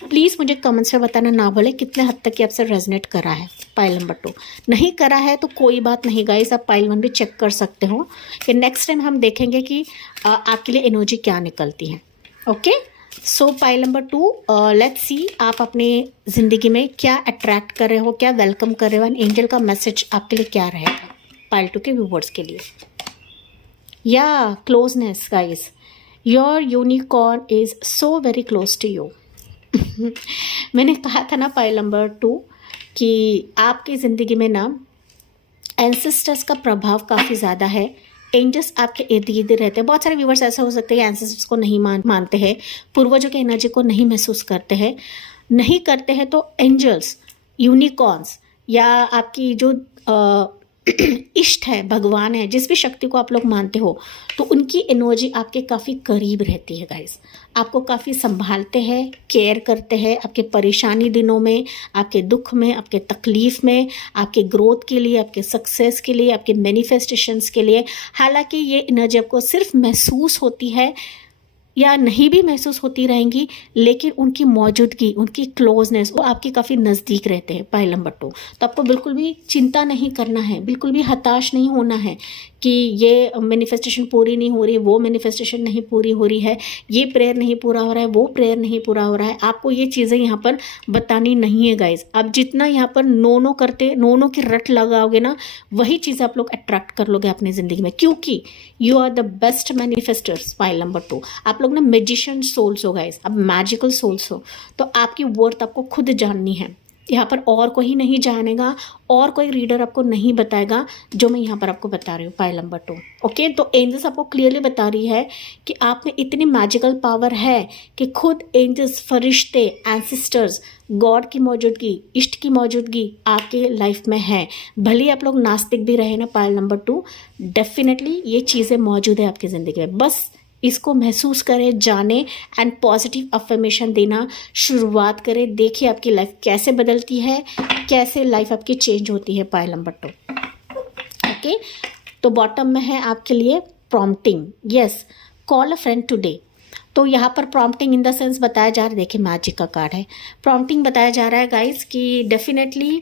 प्लीज़ मुझे कमेंट्स में बताना ना भूलें कितने हद तक कि आपसे रेजोनेट करा है पाइल नंबर 2। नहीं करा है तो कोई बात नहीं गाइस, आप पाइल 1 भी चेक कर सकते हो कि नेक्स्ट टाइम हम देखेंगे कि आपके लिए एनर्जी क्या निकलती है। Okay, so pile number 2, let's see आप अपनी ज़िंदगी में क्या अट्रैक्ट कर रहे हो, क्या वेलकम कर रहे हो, एंड एंजल का मैसेज आपके लिए क्या रहेगा पाइल 2 के व्यूवर्स के लिए। या closeness guys, your unicorn is so very close to you. मैंने कहा था ना पाइल नंबर 2 कि आपकी ज़िंदगी में ना एंसेस्टर्स का प्रभाव काफ़ी ज़्यादा है। एंजल्स आपके इर्द गिर्द रहते हैं। बहुत सारे व्यूवर्स ऐसा हो सकते हैं एंसेस्टर्स को नहीं मानते हैं, पूर्वजों की एनर्जी को नहीं महसूस करते हैं, नहीं करते हैं। तो एंजल्स, यूनिकॉर्न्स या आपकी जो इष्ट है, भगवान है, जिस भी शक्ति को आप लोग मानते हो, तो उनकी एनर्जी आपके काफ़ी करीब रहती है गाइस। आपको काफ़ी संभालते हैं, केयर करते हैं, आपके परेशानी दिनों में, आपके दुख में, आपके तकलीफ़ में, आपके ग्रोथ के लिए, आपके सक्सेस के लिए, आपके मैनिफेस्टेशंस के लिए। हालांकि ये एनर्जी आपको सिर्फ महसूस होती है या नहीं भी महसूस होती रहेंगी, लेकिन उनकी मौजूदगी, उनकी क्लोजनेस, वो आपके काफ़ी नज़दीक रहते हैं पाइल नंबर 2। तो आपको बिल्कुल भी चिंता नहीं करना है, बिल्कुल भी हताश नहीं होना है कि ये मैनिफेस्टेशन पूरी नहीं हो रही, वो मैनिफेस्टेशन नहीं पूरी हो रही है, ये प्रेयर नहीं पूरा हो रहा है, वो प्रेयर नहीं पूरा हो रहा है। आपको ये चीज़ें यहाँ पर बतानी नहीं है गाइज। आप जितना यहाँ पर नो करते, नो की रट लगाओगे ना, वही चीज़ आप लोग अट्रैक्ट कर लोगे अपनी ज़िंदगी में, क्योंकि you are the best manifesters pile number 2। आप लोग ना मैजिशियन सोल्स हो गाइस, अब मैजिकल सोल्स हो, तो आपकी वर्थ आपको खुद जाननी है। यहाँ पर और कोई नहीं जानेगा, और कोई रीडर आपको नहीं बताएगा जो मैं यहाँ पर आपको बता रही हूँ पाइल नंबर 2। ओके, तो एंजल्स आपको क्लियरली बता रही है कि आप में इतनी मैजिकल पावर है कि खुद एंजल्स, फरिश्ते, एंसेस्टर्स, गॉड की मौजूदगी, इष्ट की मौजूदगी आपके लाइफ में है। भले ही आप लोग नास्तिक भी रहे ना पाइल नंबर 2, डेफिनेटली ये चीज़ें मौजूद है आपकी ज़िंदगी में। बस इसको महसूस करें, जाने एंड पॉजिटिव अफर्मेशन देना शुरुआत करें। देखिए आपकी लाइफ कैसे बदलती है, कैसे लाइफ आपकी चेंज होती है पाइल नंबर 2। ओके, तो बॉटम में है आपके लिए प्रॉम्प्टिंग, यस, कॉल अ फ्रेंड टुडे। तो यहाँ पर प्रॉम्प्टिंग इन द सेंस बताया जा रहा है, देखिए मैजिक का कार्ड है, प्रॉम्प्टिंग बताया जा रहा है गाइस कि डेफिनेटली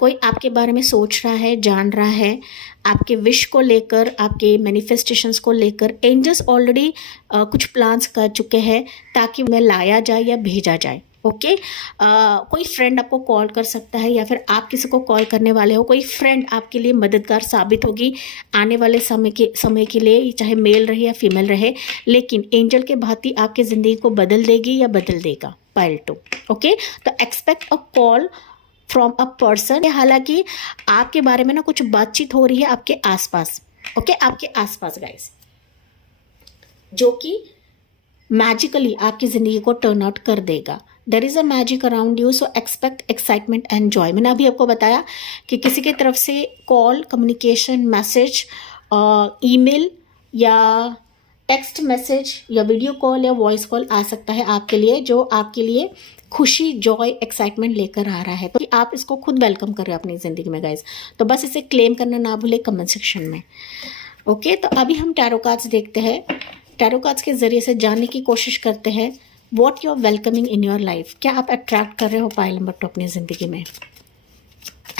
कोई आपके बारे में सोच रहा है, जान रहा है, आपके विश को लेकर, आपके मैनिफेस्टेशंस को लेकर एंजल्स ऑलरेडी कुछ प्लान्स कर चुके हैं ताकि उन्हें लाया जाए या भेजा जाए। ओके, कोई फ्रेंड आपको कॉल कर सकता है या फिर आप किसी को कॉल करने वाले हो। कोई फ्रेंड आपके लिए मददगार साबित होगी आने वाले समय के लिए, चाहे मेल रहे या फीमेल रहे, लेकिन एंजल के भांति आपकी ज़िंदगी को बदल देगी या बदल देगा पाइल 2। ओके, तो expect a call from a person. हालांकि आपके बारे में ना कुछ बातचीत हो रही है आपके आसपास, ओके, आपके आसपास गाइस, जो कि मैजिकली आपकी ज़िंदगी को टर्न आउट कर देगा। There is a magic around you, so expect excitement and joy. मैंने अभी आपको बताया कि किसी की तरफ से कॉल, कम्युनिकेशन, मैसेज, ईमेल या टेक्स्ट मैसेज या वीडियो कॉल या वॉइस कॉल आ सकता है आपके लिए, जो आपके लिए खुशी, जॉय, एक्साइटमेंट लेकर आ रहा है। तो आप इसको खुद वेलकम करें अपनी ज़िंदगी में गाइस। तो बस इसे क्लेम करना ना भूलें कमेंट सेक्शन में। ओके, तो अभी हम टैरो कार्ड्स देखते हैं। टैरो कार्ड्स के ज़रिए से जानने की कोशिश करते हैं what you are welcoming in your life. क्या आप अट्रैक्ट कर रहे हो पाइल नंबर 2 अपनी ज़िंदगी में।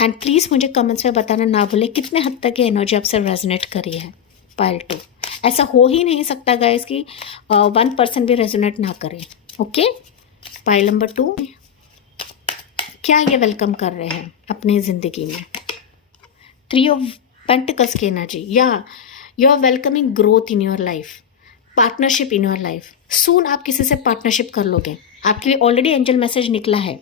एंड प्लीज़ मुझे कमेंट्स में बताना ना भूलें कितने हद तक ये एनर्जी आपसे रेजोनेट करी है पाइल 2। ऐसा हो ही नहीं सकता गाइस कि 1% भी रेजोनेट ना करें। ओके, पाइल नंबर 2 क्या ये वेलकम कर रहे हैं अपनी ज़िंदगी में। 3 ऑफ पेंटिकल्स की एनर्जी, या you are welcoming growth in your life. Partnership in your life, soon आप किसी से पार्टनरशिप कर लोगे, आपके लिए ऑलरेडी एंजल मैसेज निकला है।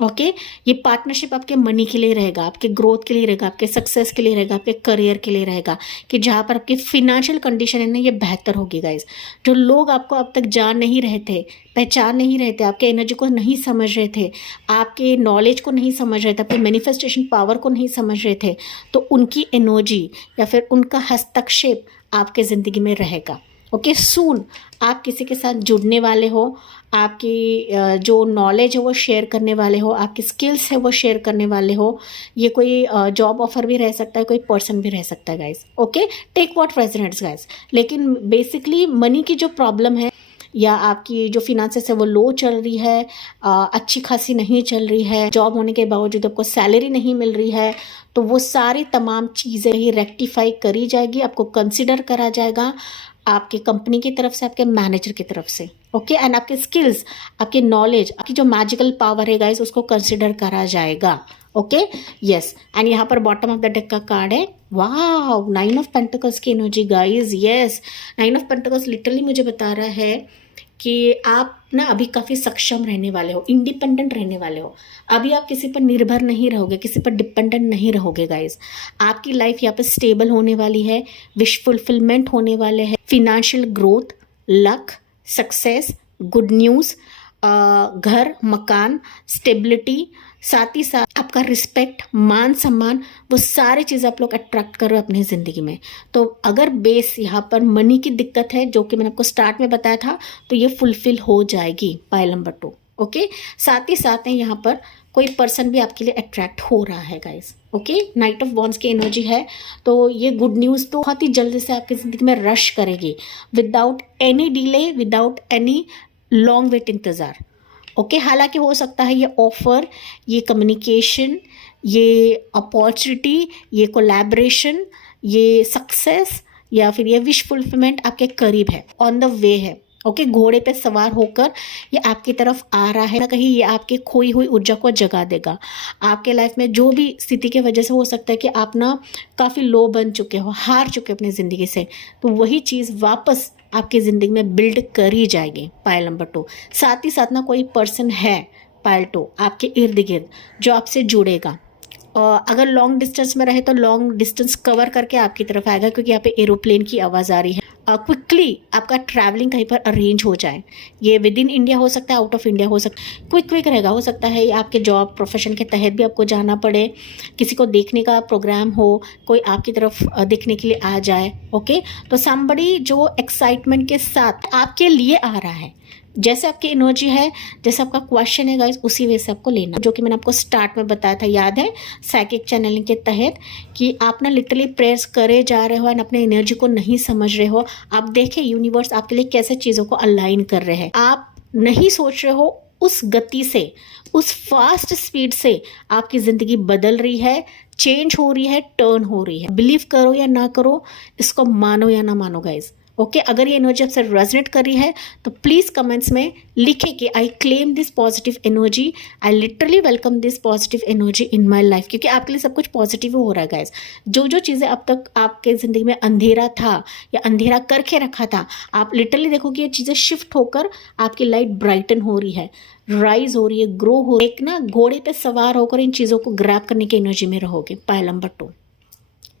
ओके ये पार्टनरशिप आपके मनी के लिए रहेगा, आपके ग्रोथ के लिए रहेगा, आपके सक्सेस के लिए रहेगा, आपके करियर के लिए रहेगा, कि जहाँ पर आपकी फिनेंशियल कंडीशन है ना ये बेहतर होगी गाइज। जो लोग आपको अब तक जान नहीं रहे थे, पहचान नहीं रहे थे, आपके एनर्जी को नहीं समझ रहे थे, आपके नॉलेज को नहीं समझ रहे थे, आपके मैनिफेस्टेशन पावर को नहीं समझ रहे थे, तो उनकी एनर्जी या फिर उनका हस्तक्षेप आपके ज़िंदगी में रहेगा। ओके सून आप किसी के साथ जुड़ने वाले हो, आपकी जो नॉलेज है वो शेयर करने वाले हो, आपकी स्किल्स है वो शेयर करने वाले हो। ये कोई जॉब ऑफर भी रह सकता है, कोई पर्सन भी रह सकता है guys. Okay take what resonates guys. लेकिन बेसिकली मनी की जो प्रॉब्लम है या आपकी जो फिनांसेस है वो लो चल रही है, अच्छी खासी नहीं चल रही है, जॉब होने के बावजूद आपको सैलरी नहीं मिल रही है, तो वो सारी तमाम चीज़ें ही रेक्टिफाई करी जाएगी, आपको कंसिडर करा जाएगा आपके कंपनी की तरफ से, आपके मैनेजर की तरफ से। ओके एंड आपके स्किल्स, आपकी नॉलेज, आपकी जो मैजिकल पावर है गाइस उसको कंसिडर करा जाएगा। ओके यस एंड यहाँ पर बॉटम ऑफ द डेक का कार्ड है, वाह 9 ऑफ पेंटिकल्स की energy guys. Yes 9 of pentacles literally मुझे बता रहा है कि आप ना अभी काफ़ी सक्षम रहने वाले हो, इंडिपेंडेंट रहने वाले हो। अभी आप किसी पर निर्भर नहीं रहोगे, किसी पर डिपेंडेंट नहीं रहोगे गाइस। आपकी लाइफ यहाँ पर स्टेबल होने वाली है, विश फुलफिलमेंट होने वाले हैं, financial growth, luck, success, good news, घर, मकान, स्टेबिलिटी, साथ ही साथ आपका रिस्पेक्ट, मान सम्मान, वो सारी चीज़ें आप लोग अट्रैक्ट करो अपनी ज़िंदगी में। तो अगर बेस यहाँ पर मनी की दिक्कत है जो कि मैंने आपको स्टार्ट में बताया था, तो ये फुलफिल हो जाएगी पाइल नंबर 2। ओके साथ ही साथ यहाँ पर कोई पर्सन भी आपके लिए अट्रैक्ट हो रहा है guys. Okay night of wands की एनर्जी है, तो ये गुड न्यूज़ तो बहुत ही जल्दी से आपकी ज़िंदगी में रश करेगी, without any delay, without any long wait इंतज़ार। ओके हालांकि हो सकता है ये ऑफर, ये कम्युनिकेशन, ये अपॉर्चुनिटी, ये कोलैबोरेशन, ये सक्सेस या फिर ये विश फुलफिलमेंट आपके करीब है, ऑन द वे है। ओके घोड़े पे सवार होकर ये आपकी तरफ आ रहा है ना, कहीं ये आपकी खोई हुई ऊर्जा को जगा देगा। आपके लाइफ में जो भी स्थिति की वजह से हो सकता है कि आप ना काफ़ी लो बन चुके हो, हार चुके हो अपनी ज़िंदगी से, तो वही चीज़ वापस आपकी ज़िंदगी में बिल्ड करी जाएगी पाइल नंबर 2। साथ ही साथ ना कोई पर्सन है पाइल 2 आपके इर्द गिर्द जो आपसे जुड़ेगा, और अगर लॉन्ग डिस्टेंस में रहे तो लॉन्ग डिस्टेंस कवर करके आपकी तरफ आएगा, क्योंकि यहाँ पे एरोप्लेन की आवाज़ आ रही है। क्विकली आपका ट्रैवलिंग कहीं पर अरेंज हो जाए, ये विद इन इंडिया हो सकता है, आउट ऑफ इंडिया हो सकता है, क्विक रहेगा। हो सकता है आपके जॉब प्रोफेशन के तहत भी आपको जाना पड़े, किसी को देखने का प्रोग्राम हो, कोई आपकी तरफ देखने के लिए आ जाए। ओके तो समबडी जो एक्साइटमेंट के साथ आपके लिए आ रहा है, जैसे आपकी एनर्जी है, जैसे आपका क्वेश्चन है गाइस, उसी वे से आपको लेना, जो कि मैंने आपको स्टार्ट में बताया था, याद है साइकिक चैनलिंग के तहत, कि आप ना लिटरली प्रेयर्स करे जा रहे हो एंड अपने एनर्जी को नहीं समझ रहे हो। आप देखें यूनिवर्स आपके लिए कैसे चीज़ों को अलाइन कर रहे हैं, आप नहीं सोच रहे हो उस गति से, उस फास्ट स्पीड से आपकी ज़िंदगी बदल रही है, चेंज हो रही है, टर्न हो रही है। बिलीव करो या ना करो, इसको मानो या ना मानो गाइज। ओके अगर ये एनर्जी आपसे रेजोनेट कर रही है तो प्लीज़ कमेंट्स में लिखें कि I claim this positive energy, I literally welcome this positive energy in my life, क्योंकि आपके लिए सब कुछ पॉजिटिव हो रहा है गाइस। जो जो चीज़ें अब तक आपके ज़िंदगी में अंधेरा था या अंधेरा करके रखा था, आप लिटरली देखोगे ये चीज़ें शिफ्ट होकर आपकी लाइट ब्राइटन हो रही है, राइज हो रही है, ग्रो हो रही है। एक ना घोड़े पे सवार होकर इन चीज़ों को ग्रैब करने की एनर्जी में रहोगे पाइल नंबर 2।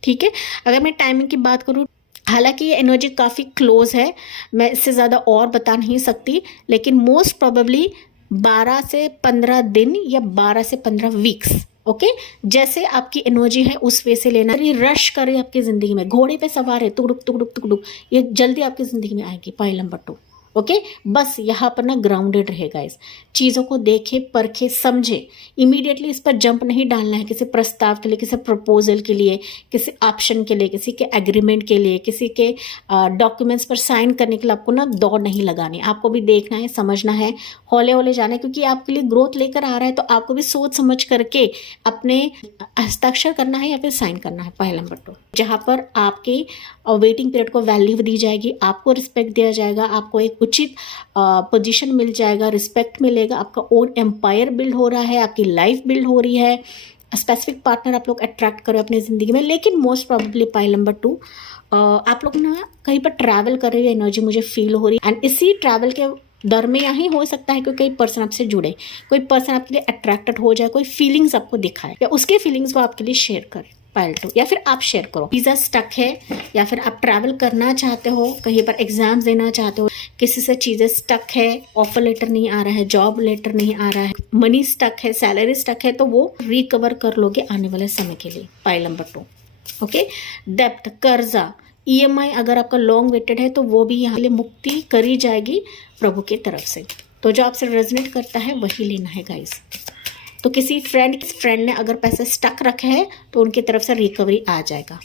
ठीक है अगर मैं टाइमिंग की बात करूँ, हालांकि ये एनर्जी काफ़ी क्लोज है, मैं इससे ज़्यादा और बता नहीं सकती, लेकिन मोस्ट प्रोबेबली 12 से 15 दिन या 12 से 15 वीक्स। ओके जैसे आपकी एनर्जी है उस वे से लेना। ये रश करे आपकी ज़िंदगी में, घोड़े पे सवार है, तुगड़ुक तुगड़ुक तुगड़ुक, ये जल्दी आपकी ज़िंदगी में आएगी पाइल नंबर 2। ओके बस यहाँ पर ना ग्राउंडेड रहेगा, इस चीज़ों को देखे परखे समझे, इमीडिएटली इस पर जंप नहीं डालना है किसी प्रस्ताव के लिए, किसी प्रपोजल के लिए, किसी ऑप्शन के लिए, किसी के एग्रीमेंट के लिए, किसी के डॉक्यूमेंट्स पर साइन करने के लिए आपको ना दौड़ नहीं लगानी। आपको भी देखना है, समझना है, हौले हौले जाना है, क्योंकि आपके लिए ग्रोथ लेकर आ रहा है, तो आपको भी सोच समझ करके अपने हस्ताक्षर करना है या फिर साइन करना है पाइल नंबर 2, जहाँ पर आपके वेटिंग पीरियड को वैल्यू दी जाएगी, आपको रिस्पेक्ट दिया जाएगा, आपको एक उचित पोजीशन मिल जाएगा, रिस्पेक्ट मिलेगा, आपका ओन एम्पायर बिल्ड हो रहा है, आपकी लाइफ बिल्ड हो रही है, स्पेसिफिक पार्टनर आप लोग अट्रैक्ट करो अपनी ज़िंदगी में। लेकिन मोस्ट प्रॉबेबली पाइल नंबर 2, आप लोग ना कहीं पर ट्रैवल कर रहे हो एनर्जी मुझे फील हो रही है, एंड इसी ट्रैवल के दरमियान ही हो सकता है कि कोई पर्सन आपसे जुड़े, कोई पर्सन आपके लिए अट्रैक्टेड हो जाए, कोई फीलिंग्स आपको दिखाए या उसके फीलिंग्स को आपके लिए शेयर करे पाइल 2, या फिर आप शेयर करो। वीज़ा स्टक है या फिर आप ट्रैवल करना चाहते हो, कहीं पर एग्जाम्स देना चाहते हो, किसी से चीज़ें स्टक है, ऑफर लेटर नहीं आ रहा है, जॉब लेटर नहीं आ रहा है, मनी स्टक है, सैलरी स्टक है, तो वो रिकवर कर लोगे आने वाले समय के लिए पाइल नंबर 2। ओके, डेप्थ, कर्जा, EMI अगर आपका लॉन्ग वेटेड है तो वो भी यहाँ लिए मुक्ति करी जाएगी प्रभु की तरफ से। तो जो आपसे रेजोनेट करता है वही लेना है गाइस। तो किसी फ्रेंड ने अगर पैसे स्टक रखे हैं तो उनकी तरफ से रिकवरी आ जाएगा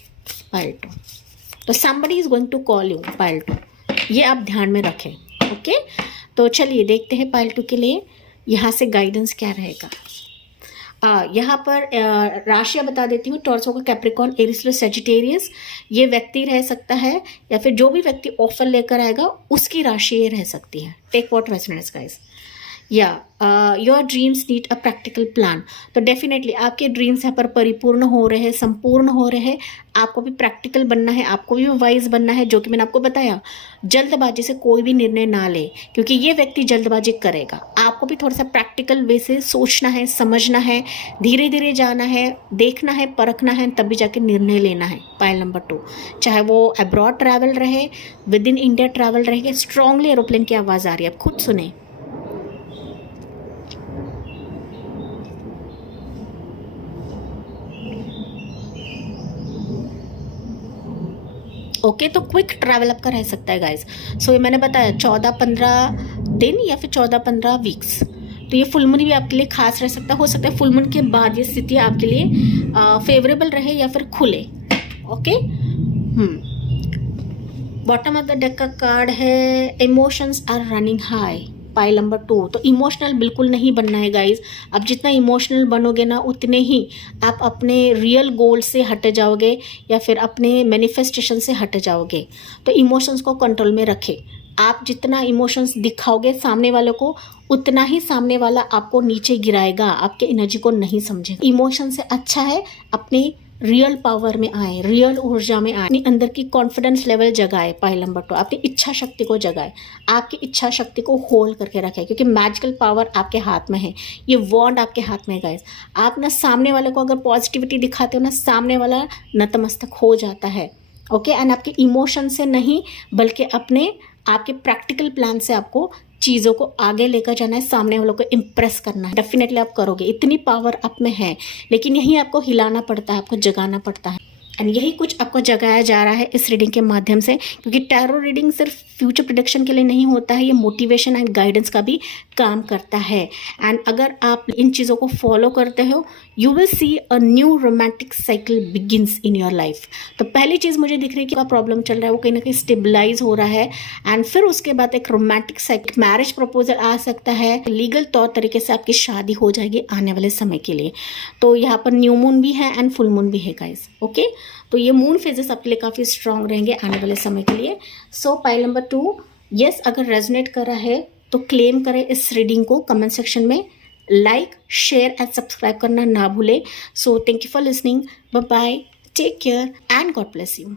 पाइल 2। तो somebody is going to call you pile 2, ये आप ध्यान में रखें। ओके, तो चलिए देखते हैं पाइल 2 के लिए यहाँ से गाइडेंस क्या रहेगा। यहाँ पर राशियाँ बता देती हूँ। टॉरस होगा कैप्रिकॉर्न, एरीज, सजिटेरियस, ये व्यक्ति रह सकता है या फिर जो भी व्यक्ति ऑफर लेकर आएगा उसकी राशि ये रह सकती है। Take what resonates guys. या your dreams need a practical plan. तो डेफिनेटली आपके ड्रीम्स यहाँ पर परिपूर्ण हो रहे हैं, संपूर्ण हो रहे हैं। आपको भी प्रैक्टिकल बनना है, आपको भी वाइज बनना है, जो कि मैंने आपको बताया। जल्दबाजी से कोई भी निर्णय ना ले, क्योंकि ये व्यक्ति जल्दबाजी करेगा। आपको भी थोड़ा सा प्रैक्टिकल वे से सोचना है, समझना है, धीरे धीरे जाना है, देखना है, परखना है, तब भी जाके निर्णय लेना है पाइल नंबर 2। चाहे वो अब्रॉड ट्रैवल रहे, विद इन इंडिया ट्रैवल रहे। स्ट्रांगली एरोप्लेन की आवाज़ आ रही है, आप खुद सुने। ओके, तो क्विक ट्रैवल आपका रह सकता है गाइस। सो ये मैंने बताया 14-15 दिन या फिर 14-15 वीक्स। तो ये फुल मून भी आपके लिए खास रह सकता है। हो सकता है फुल मून के बाद ये स्थिति आपके लिए फेवरेबल रहे या फिर खुले। Okay, bottom of the deck का कार्ड है emotions are running high pile number 2। तो इमोशनल बिल्कुल नहीं बनना है गाइज। आप जितना इमोशनल बनोगे ना उतने ही आप अपने रियल गोल से हट जाओगे या फिर अपने मैनिफेस्टेशन से हट जाओगे। तो इमोशंस को कंट्रोल में रखें। आप जितना इमोशंस दिखाओगे सामने वालों को, उतना ही सामने वाला आपको नीचे गिराएगा, आपके एनर्जी को नहीं समझेगा। इमोशन से अच्छा है अपने रियल पावर में आए, रियल ऊर्जा में आए, अपने अंदर की कॉन्फिडेंस लेवल जगाए पाइल नंबर 2। अपनी इच्छा शक्ति को जगाए, आपकी इच्छा शक्ति को होल्ड करके रखें, क्योंकि मैजिकल पावर आपके हाथ में है। ये वॉन्ड आपके हाथ में है गाइस। आप ना सामने वाले को अगर पॉजिटिविटी दिखाते हो ना, सामने वाला नतमस्तक हो जाता है। ओके, एंड आपके इमोशन से नहीं बल्कि अपने आपके प्रैक्टिकल प्लान से आपको चीज़ों को आगे लेकर जाना है, सामने वालों को इम्प्रेस करना है। डेफिनेटली आप करोगे, इतनी पावर आप में है। लेकिन यही आपको हिलाना पड़ता है, आपको जगाना पड़ता है। एंड यही कुछ आपको जगाया जा रहा है इस रीडिंग के माध्यम से, क्योंकि टैरो रीडिंग सिर्फ फ्यूचर प्रेडिक्शन के लिए नहीं होता है, ये मोटिवेशन एंड गाइडेंस का भी काम करता है। एंड अगर आप इन चीज़ों को फॉलो करते हो, you will see a new romantic cycle begins in your life. तो पहली चीज़ मुझे दिख रही है कि क्या प्रॉब्लम चल रहा है वो कहीं ना कहीं स्टेबलाइज हो रहा है, एंड फिर उसके बाद एक रोमांटिक साइकिल, मैरिज प्रपोजल आ सकता है, लीगल तौर तरीके से आपकी शादी हो जाएगी आने वाले समय के लिए। तो यहाँ पर न्यू मून भी है एंड फुल मून भी है गाइस। ओके, तो ये मून फेजेस आपके लिए काफ़ी स्ट्रांग रहेंगे आने वाले समय के लिए। सो पाइल नंबर 2, यस, अगर रेजोनेट कर रहा है तो क्लेम करें इस रीडिंग को। कमेंट सेक्शन में लाइक, शेयर एंड सब्सक्राइब करना ना भूलें। So thank you for listening, bye bye, take care and God bless you.